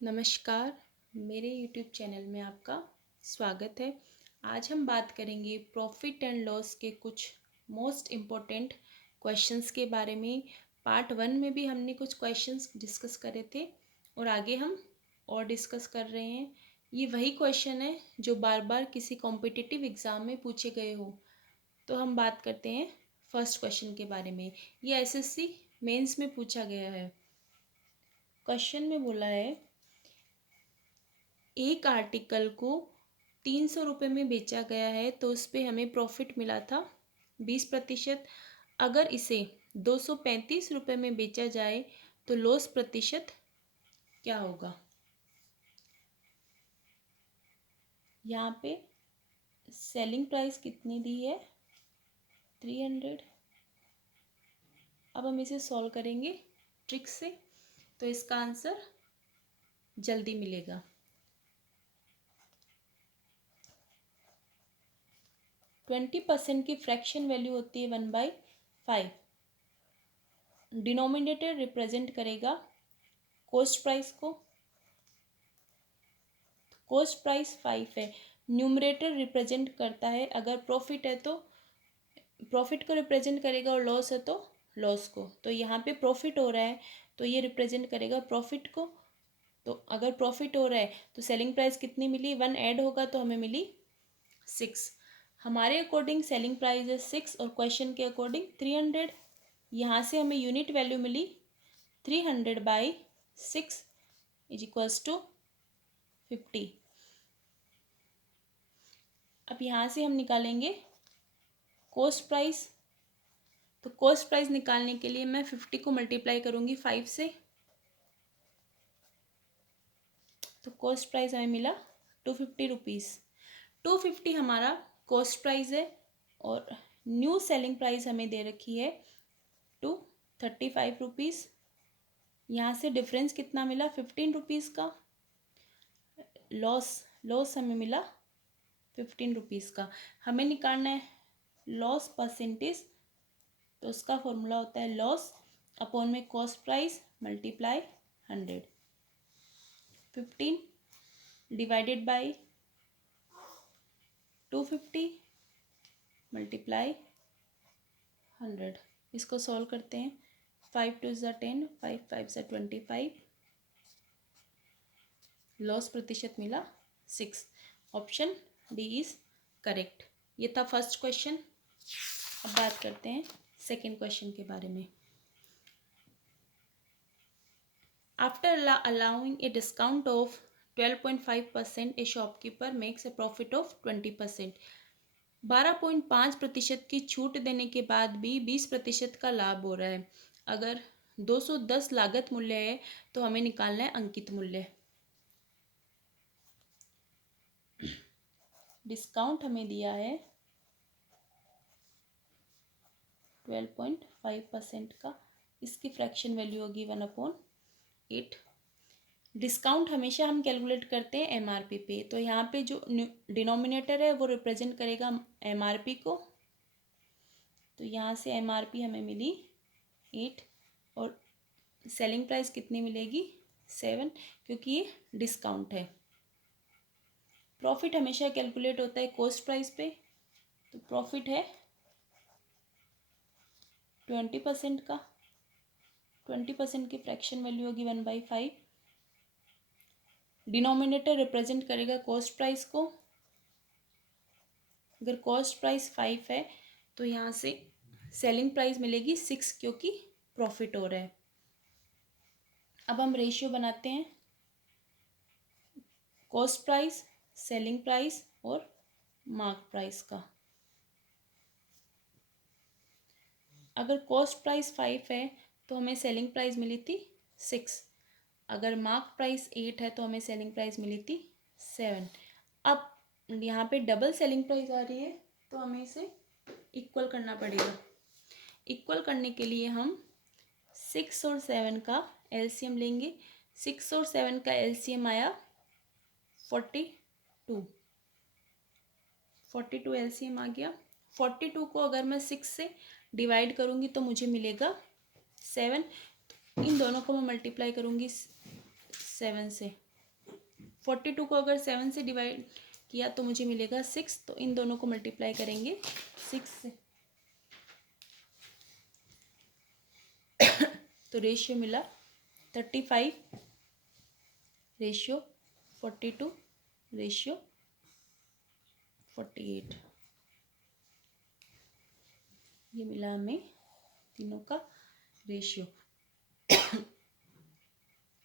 नमस्कार, मेरे YouTube channel में आपका स्वागत है। आज हम बात करेंगे प्रॉफिट एंड लॉस के कुछ मोस्ट इम्पोर्टेंट क्वेश्चंस के बारे में। पार्ट 1 में भी हमने कुछ क्वेश्चंस डिस्कस करे थे और आगे हम और डिस्कस कर रहे हैं। ये वही क्वेश्चन है जो बार बार किसी कॉम्पिटिटिव एग्ज़ाम में पूछे गए हो। तो हम बात करते हैं फर्स्ट क्वेश्चन के बारे में। ये एसएससी मेंस में पूछा गया है। क्वेश्चन में बोला है, एक आर्टिकल को 300 रुपये में बेचा गया है तो उस पर हमें प्रॉफिट मिला था 20%। अगर इसे 235 रुपये में बेचा जाए तो लॉस प्रतिशत क्या होगा। यहाँ पे सेलिंग प्राइस कितनी दी है, 300। अब हम इसे सॉल्व करेंगे ट्रिक से तो इसका आंसर जल्दी मिलेगा। 20% की फ्रैक्शन वैल्यू होती है 1/5। डिनोमिनेटर रिप्रेजेंट करेगा कॉस्ट प्राइस को, कॉस्ट प्राइस 5 है। न्यूमरेटर रिप्रेजेंट करता है, अगर प्रॉफिट है तो प्रॉफिट को रिप्रेजेंट करेगा और लॉस है तो लॉस को। तो यहाँ पे प्रॉफिट हो रहा है तो ये रिप्रेजेंट करेगा प्रॉफिट को। तो अगर प्रॉफिट हो रहा है तो सेलिंग प्राइस कितनी मिली, 1 ऐड होगा तो हमें मिली 6। हमारे अकॉर्डिंग सेलिंग प्राइस है 6 और क्वेश्चन के अकॉर्डिंग 300। यहाँ से हमें यूनिट वैल्यू मिली 300/6 इज इक्वल्स टू 50। अब यहाँ से हम निकालेंगे कॉस्ट प्राइस। तो कॉस्ट प्राइस निकालने के लिए मैं 50 को मल्टीप्लाई करूँगी 5 से, तो कॉस्ट प्राइस हमें मिला 250 रुपीज़। 250 हमारा कॉस्ट प्राइस है और न्यू सेलिंग प्राइस हमें दे रखी है 235 रुपीज़। यहाँ से डिफरेंस कितना मिला, 15 रुपीज़ का। लॉस हमें मिला 15 रुपीज़ का। हमें निकालना है लॉस परसेंटेज, तो उसका फॉर्मूला होता है लॉस अपॉन में cost price multiply 100। 15 divided by 250 multiply 100। इसको सॉल्व करते हैं। 5 2 ज़ा 10, 5 5 ज़ा 25। लॉस प्रतिशत मिला 6। Option D is correct. ये था फर्स्ट क्वेश्चन। अब बात करते हैं सेकेंड क्वेश्चन के बारे में। After allowing a discount of 12.5%, a shopkeeper makes a profit of 20%। 12.5% की छूट देने के बाद भी 20% का लाभ हो रहा है। अगर 210 लागत मूल्य है तो हमें निकालना है अंकित मूल्य। डिस्काउंट हमें दिया है 12.5% का, इसकी फ्रैक्शन वैल्यू होगी 1/8। डिस्काउंट हमेशा हम कैलकुलेट करते हैं एमआरपी पे, तो यहाँ पे जो डिनोमिनेटर है वो रिप्रेजेंट करेगा एमआरपी को। तो यहाँ से एमआरपी हमें मिली 8 और सेलिंग प्राइस कितनी मिलेगी 7, क्योंकि ये डिस्काउंट है। प्रॉफिट हमेशा कैलकुलेट होता है कॉस्ट प्राइस पे, तो प्रॉफिट है 20% का। 20% की फ्रैक्शन वैल्यू होगी 1/5। डिनोमिनेटर रिप्रेजेंट करेगा कॉस्ट प्राइस को। अगर कॉस्ट प्राइस 5 है तो यहाँ से सेलिंग प्राइस मिलेगी 6, क्योंकि प्रॉफिट हो रहा है। अब हम रेशियो बनाते हैं कॉस्ट प्राइस, सेलिंग प्राइस और मार्क प्राइस का। अगर कॉस्ट प्राइस 5 है तो हमें सेलिंग प्राइस मिली थी 6। अगर मार्क प्राइस 8 है तो हमें सेलिंग प्राइस मिली थी 7। अब यहाँ पे डबल सेलिंग प्राइस आ रही है तो हमें इसे इक्वल करना पड़ेगा। इक्वल करने के लिए हम 6 और 7 का एलसीएम लेंगे। 6 और 7 का एलसीएम आया 42। 42 एलसीएम आ गया। 42 को अगर मैं 6 से डिवाइड करूँगी तो मुझे मिलेगा 7। इन दोनों को मैं मल्टीप्लाई करूँगी 7 से, 42 को अगर 7 से डिवाइड किया तो मुझे मिलेगा 6, तो इन दोनों को मल्टीप्लाई करेंगे 6 से, तो रेशियो मिला 35 रेशियो 42 रेशियो 48, ये मिला हमें तीनों का रेशियो।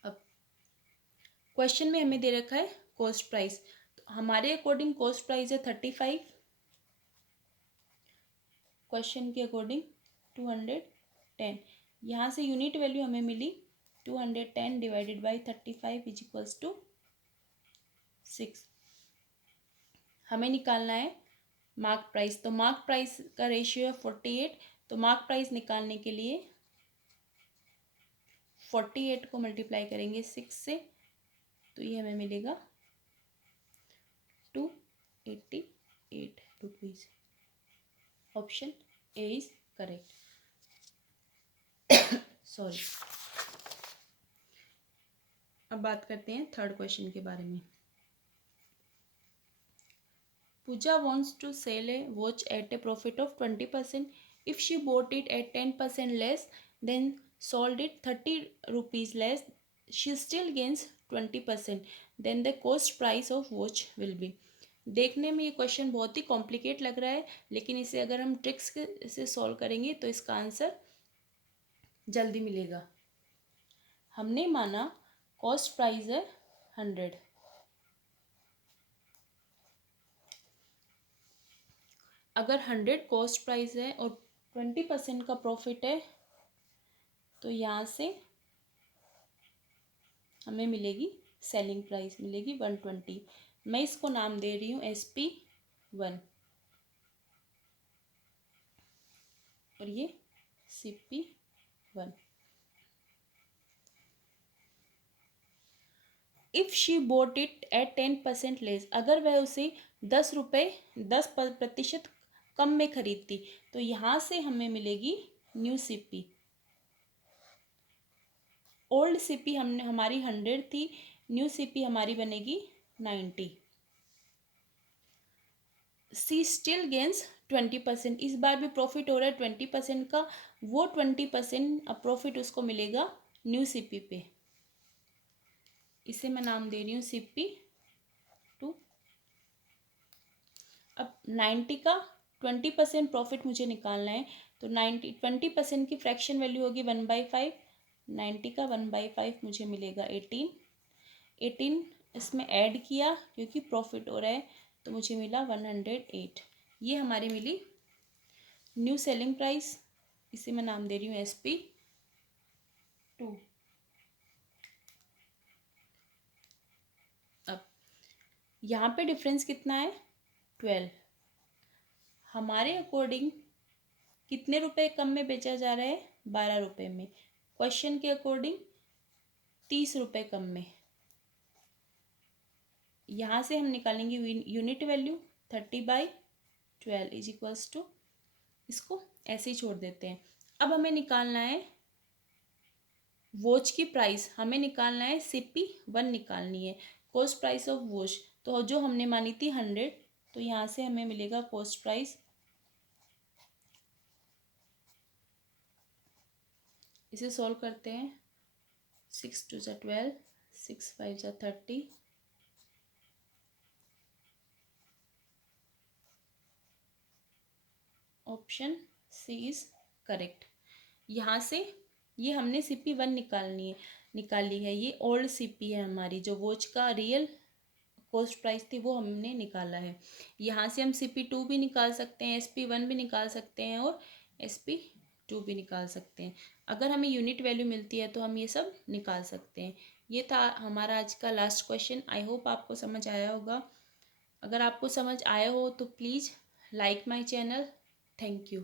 अब क्वेश्चन में हमें दे रखा है कॉस्ट प्राइस, तो हमारे अकॉर्डिंग कॉस्ट प्राइस है 35, क्वेश्चन के अकॉर्डिंग 210। यहाँ से यूनिट वैल्यू हमें मिली 210 divided by 35 is equals to 6। हमें निकालना है मार्क प्राइस, तो मार्क प्राइस का रेशियो है 48, तो मार्क प्राइस निकालने के लिए 48 को मल्टीप्लाई करेंगे 6 से, तो ये हमें मिलेगा 288 rupees. Option A is correct. Sorry. अब बात करते हैं थर्ड क्वेश्चन के बारे में। Pooja wants to sell a watch at a profit of 20%. If she bought it at 10% less, then sold it 30 rupees less, she still gains 20%. Then the cost price of watch will be. देखने में ये question बहुत ही complicate लग रहा है, लेकिन इसे अगर हम ट्रिक्स से सॉल्व करेंगे तो इसका आंसर जल्दी मिलेगा। हमने माना कॉस्ट प्राइस है 100, अगर 100 कॉस्ट प्राइस है और 20% का प्रॉफिट है, तो यहाँ से हमें मिलेगी सेलिंग प्राइस मिलेगी 120। मैं इसको नाम दे रही हूँ SP1 और ये CP1। If she boat it at 10% less, अगर वह उसे 10% कम में खरीदती, तो यहाँ से हमें मिलेगी न्यू CP। ओल्ड CP हमारी 100 थी, न्यू CP हमारी बनेगी 90। सी स्टिल गेंस 20%, इस बार भी प्रॉफिट हो रहा है 20% का, वो 20% अब प्रॉफिट उसको मिलेगा न्यू CP पे। इसे मैं नाम दे रही हूँ CP2। अब 90 का 20% प्रॉफिट मुझे निकालना है, तो 20% की फ्रैक्शन वैल्यू होगी 1/5। 90 का 1/5 मुझे मिलेगा 18 इसमें ऐड किया क्योंकि प्रॉफिट हो रहा है, तो मुझे मिला 108। ये हमारी मिली न्यू सेलिंग प्राइस, इसे मैं नाम दे रही हूँ SP2। अब यहाँ पे डिफरेंस कितना है 12। हमारे अकॉर्डिंग कितने रुपए कम में बेचा जा रहा है 12 रुपये में, क्वेश्चन के अकॉर्डिंग 30 रुपये कम में। यहाँ से हम निकालेंगे unit value 30/12 is equals to, इसको ऐसे ही छोड़ देते हैं। अब हमें निकालना है वॉच की प्राइस, हमें निकालना है CP1 निकालनी है, कॉस्ट प्राइस ऑफ वॉच, तो जो हमने मानी थी 100, तो यहाँ से हमें मिलेगा कॉस्ट प्राइस, इसे सॉल्व करते हैं 6 2 ज़ा 12, 6 5 ज़ा 30, ऑप्शन सी इज करेक्ट। यहाँ से ये हमने CP1 निकाली है, ये ओल्ड CP है हमारी, जो वॉच का रियल कॉस्ट प्राइस थी वो हमने निकाला है। यहाँ से हम CP2 भी निकाल सकते हैं, SP1 भी निकाल सकते हैं और SP2 भी निकाल सकते हैं। अगर हमें यूनिट वैल्यू मिलती है तो हम ये सब निकाल सकते हैं। ये था हमारा आज का लास्ट क्वेश्चन। आई होप आपको समझ आया होगा। अगर आपको समझ आया हो तो please like my channel. Thank you.